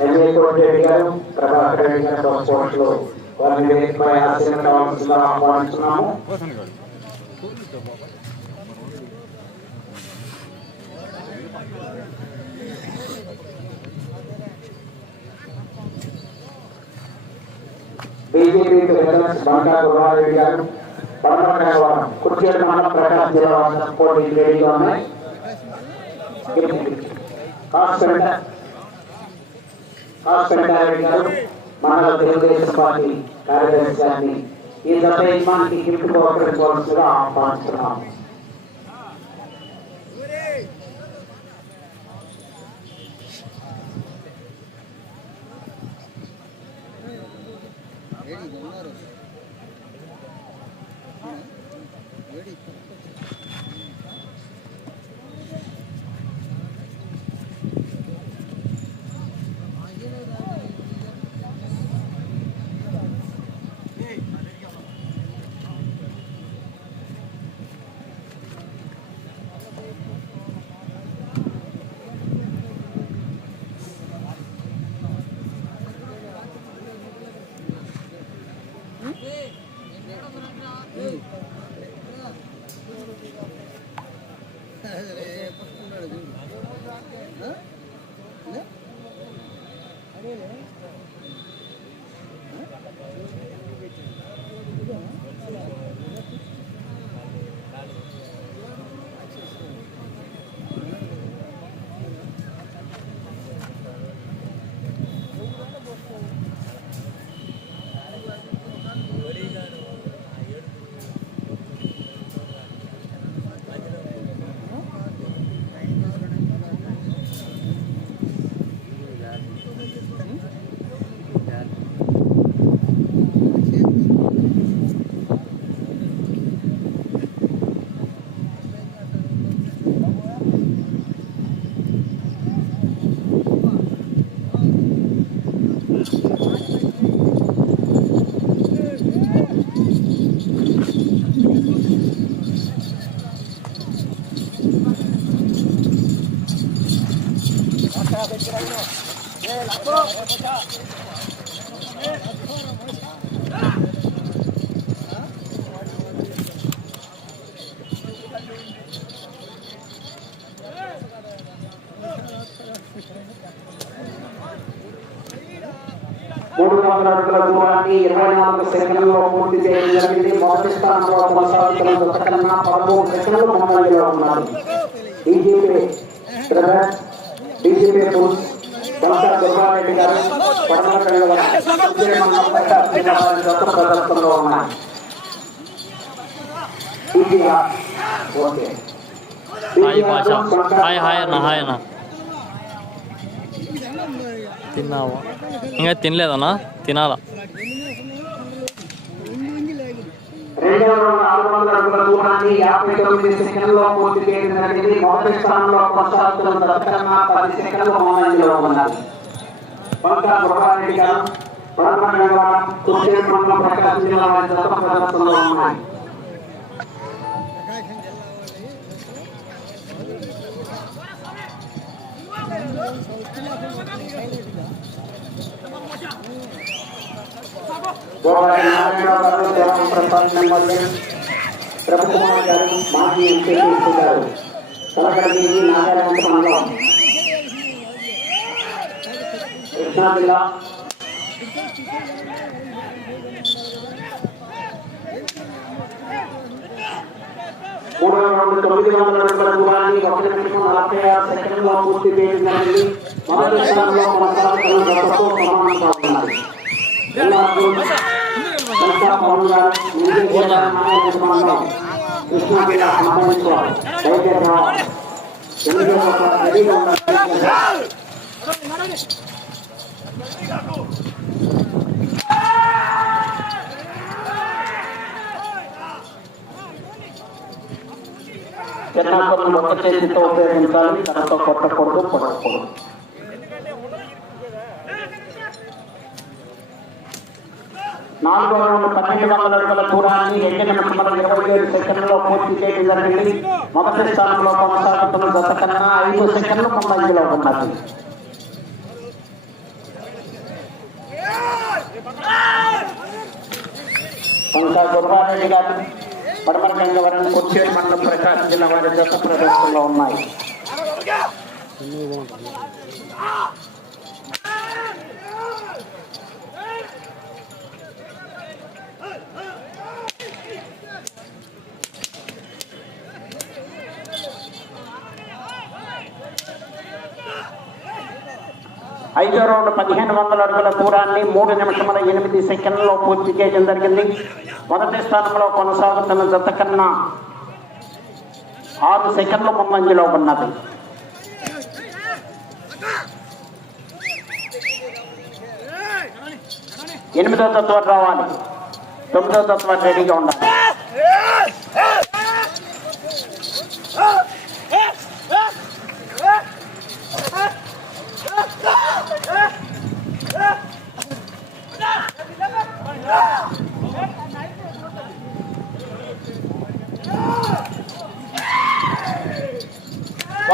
MLA Koti Reddy గారు ప్రభాకర్ రెడ్డి గారు sports వారిని వేదికపై ఆశీర్వదించవలసిందిగా ఆహ్వానిస్తున్నాము బీజేపీ ప్రెసిడెంట్ బండా గురువారెడ్డి గారు పడమటవారం కుర్చేడు మండలం ప్రకాశం జిల్లా వాసిన పోటీ రెడీగా ఉన్నాయి కాస్పెంట కాస్పెంట రెడ్డి గారు మండల తెలుగుదేశం పార్టీ కార్యదర్శి గారిని ఈ దశ యజమానికి గిఫ్ట్ బహుకరించవలసిందిగా ఆహ్వానిస్తున్నాం మూడు వందల అడుగుల దూరాన్ని ఇరవై నాలుగు సెకండ్లలో పూర్తి చేయడం జరిగింది మొదటి స్థానంలో కొనసాగుతున్న జత కన్నా పదమూడు సెకండ్లు ముందంజలో ఉన్నారు బీజేపీ బ్రదర్ దుర్గారెడ్డి గారు ప్రదర్శనలో ఉన్నాయి okay hi Basha hi hi అన్న హాయ్ అన్న. తిన్నావా? ఇంకా తినలేదన్నా? తినాలా? రెండు వేల నాలుగు వందల అడుగుల దూరాన్ని యాభై తొమ్మిది సెకండ్లో పూర్తి చేయడం జరిగింది మొదటి స్థానంలో కొనసాగుతున్న దత్తకన్నా పది సెకండ్లు మౌనంలో ఉన్నారు. బంకా గృహారెడ్డి గారు పడమగడవాడ తుర్చేరు మండలం ప్రకాశం జిల్లా వారి దత్త ప్రదర్శనలో ఉన్నాయి. గోవారి నారాయణరావు గారు దేవాలయం ప్రసాద్ ఎమ్మెల్యే గారు మాజీ ఎంపీ గారు నారాయణ మండలం కృష్ణా జిల్లా మూడు రెండు తొమ్మిది వందల అడుగుల దూరాన్ని ఒకటి నిమిషం నలభై ఆరు సెకండ్లో పూర్తి చేయడం జరిగింది. మొదటి స్థానంలో కొనసాగుతున్న జతతో సమానంగా ఉన్నారు ఎల్లాపూర్ కనక పవన్ గారు ముందు జిల్లా నాయకుడు మండలం కృష్ణా జిల్లా సంబంధించారు దయచేసి రావాలి. ఎన్నికల కోసం రెడీగా ఉండాలి చిన్నాకులను ఒక్క చేతితో ఉపయోగించాలి తనతో కొట్టకూడదు కొట్టకూడదు నాలుగు వందల పన్నెండు వందల అడుగుల దూరాన్ని ఎన్నికల నిమిషముల ఇరవై ఏడు సెకండ్లో పూర్తి చేయడం జరిగింది. మొదటి స్థానంలో కొనసాగుతున్న గత కన్నా ఐదు సెకండ్లు ముందంజలో ఉన్నది. కొంత గుర్రారెడ్డి గారు పడమర గంగవరం కొచ్చేరు మండలం ప్రకాశం జిల్లా వారి జత ప్రదర్శనలో ఉన్నాయి. ఐదో రౌండ్ పదిహేను వందల అడుగుల దూరాన్ని మూడు నిమిషముల ఎనిమిది సెకండ్లలో పూర్తి చేయడం జరిగింది. మొదటి స్థానంలో కొనసాగుతున్న జత కన్నా ఆరు సెకండ్ల ముందంజలో ఉన్నది. ఎనిమిదో తత్వం రావాలి. తొమ్మిదో తత్వం రెడీగా ఉండాలి.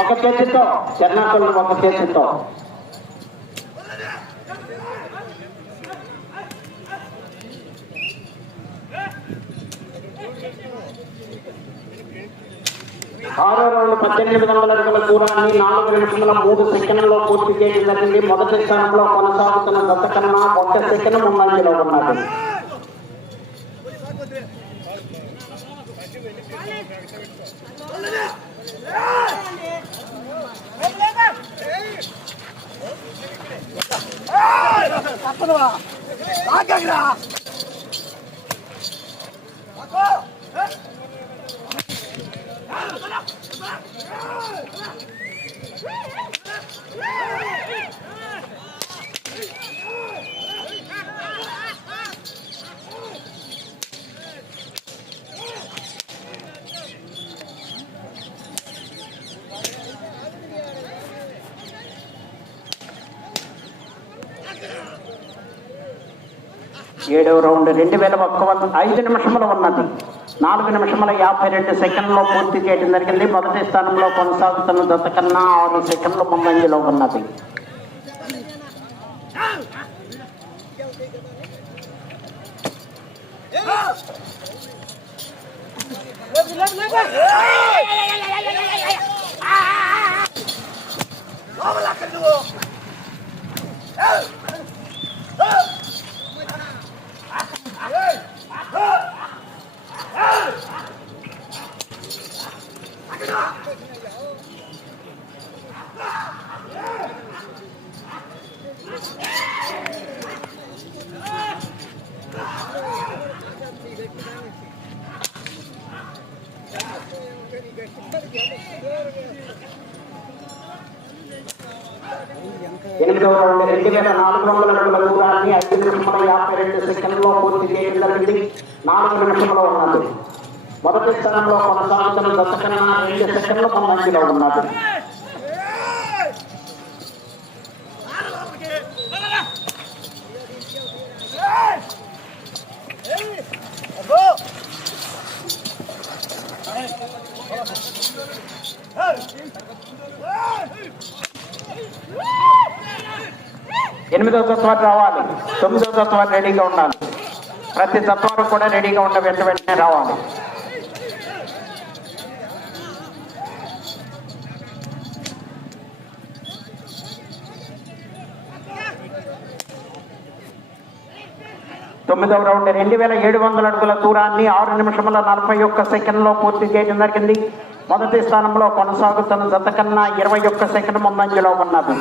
ఒక చేతితో చెన్నాకులను ఒక చేతితో. ఆరో రౌండ్ పద్దెనిమిది వందల అడుగుల దూరాన్ని నాలుగు నిమిషంలో మూడు సెకండ్లో పూర్తి చేయడం జరిగింది. మొదటి స్థానంలో కొనసాగుతున్న గత కన్నా ఒక్క సెకండ్ ముందంజలో ఉన్నది. ఏడవ రౌండ్ రెండు వేల ఒక్క వంద ఐదు నిమిషములు ఉన్నది. నాలుగు నిమిషముల యాభై రెండు సెకండ్లో పూర్తి చేయడం జరిగింది. మొదటి స్థానంలో కొనసాగుతున్న దశ కన్నా ఆరు సెకండ్ల ముందంజలో ఉన్నది. ఎనిమిదవ రౌండ్ రెండు వేల నాలుగు వందల అడుగుల దూరాన్ని ఐదు నిమిషముల యాభై రెండు సెకండ్లో పూర్తి చేయడం. జరిగింది నాలుగు నిమిషంలో ఉన్నది. మొదటి స్థానంలో కొనసాగుతున్న దశ రెండు సెకండ్ల ముందంజలో ఉన్నది. ఎనిమిదో తత్వాలు రావాలి. తొమ్మిదో తత్వాలు రెడీగా ఉండాలి. ప్రతి తత్వాలు కూడా రెడీగా ఉండ వెంట వెంటనే రావాలి. తొమ్మిదవ రౌండ్ రెండు వేల ఏడు వందల అడుగుల దూరాన్ని ఆరు నిమిషముల నలభై ఒక్క సెకండ్లో పూర్తి చేయడం జరిగింది. మొదటి స్థానంలో కొనసాగుతున్న జత కన్నా ఇరవై ఒక్క సెకండ్ ముందంజలో ఉన్నది.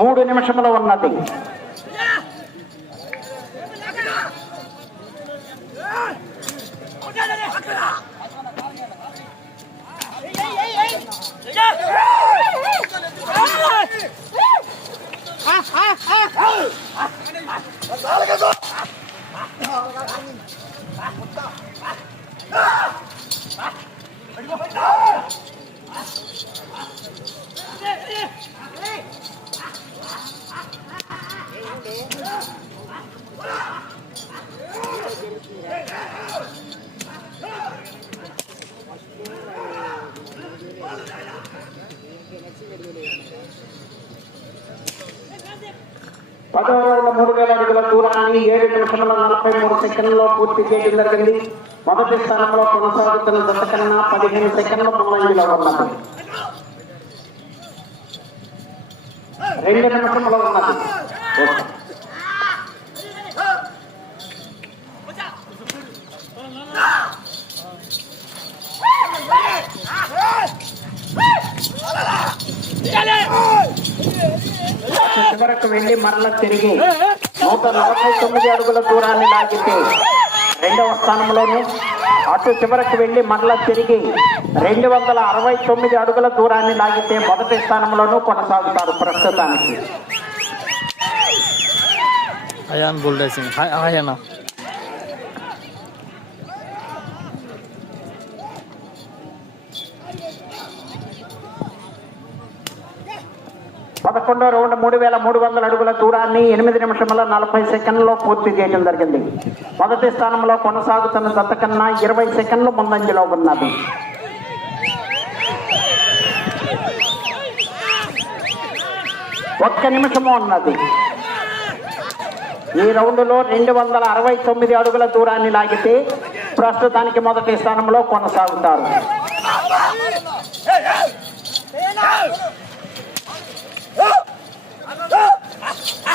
మూడు నిమిషములు ఉన్నది. 나가서 పదో రౌండ్ మూడు వేల అడుగుల దూరాన్ని ఏడు నిమిషముల నలభై మూడు సెకండ్లలో పూర్తి చేయడం జరిగింది. మొదటి స్థానంలో కొనసాగుతున్న జత కన్నా పదిహేను సెకండ్ల ముందంజలో ఉన్నది. రెండు నిమిషంలో ఉన్నది. వరకు వెళ్ళి చివరకు మరల తిరిగి నూట నలభై తొమ్మిది అడుగుల దూరాన్ని లాగితే రెండవ స్థానంలోను అటు చివరకు వెళ్ళి మరల తిరిగి రెండు వందల అరవై తొమ్మిది అడుగుల దూరాన్ని లాగితే మొదటి స్థానంలోనూ కొనసాగుతారు ప్రస్తుతానికి అయాన్ బుల్డేసింగ్ racing. పదకొండో రౌండ్ మూడు వేల మూడు వందల అడుగుల దూరాన్ని ఎనిమిది నిమిషముల నలభై సెకండ్లో పూర్తి చేయడం జరిగింది. మొదటి స్థానంలో కొనసాగుతున్న జత కన్నా ఇరవై సెకండ్లు ముందంజలో ఉన్నది. ఒక్క నిమిషము ఉన్నది. ఈ రౌండ్లో రెండు వందల అరవై తొమ్మిది అడుగుల దూరాన్ని లాగితే ప్రస్తుతానికి మొదటి స్థానంలో కొనసాగుతారు.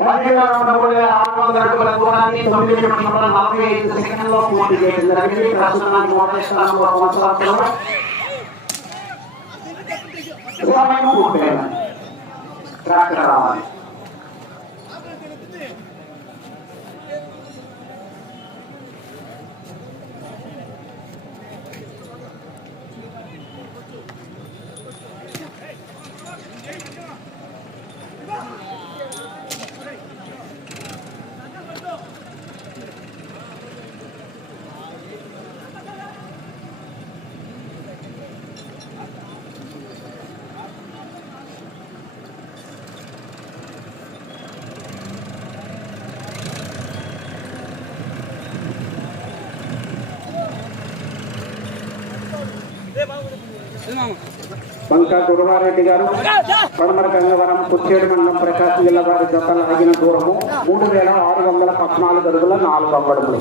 పదిహేడు వందల మూడు వేల ఆరు వందల అడుగుల దూరాన్ని తొమ్మిది నిమిషముల నలభై ఐదు సెకండ్లలో పూర్తి చేయడం. జరిగింది ప్రస్తుతానికి మొదటి స్థానంలో కొనసాగుతున్నారు సమయం పూర్తయింది. ట్రాక్టర్ రావాలి. బంకా గురువారెడ్డి గారు పడమర గంగవరం కుర్చేడు మండలం ప్రకాశం జిల్లా వారి జతలు ఆగిన దూరము మూడు వేల ఆరు వందల పద్నాలుగు అడుగుల నాలుగు అంగడములు.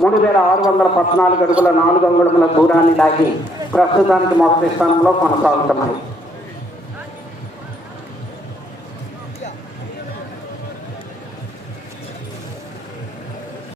మూడు వేల ఆరు వందల పద్నాలుగు అడుగుల నాలుగు అంగడముల దూరాన్ని లాగి ప్రస్తుతానికి మొదటి స్థానంలో కొనసాగుతున్నాయి.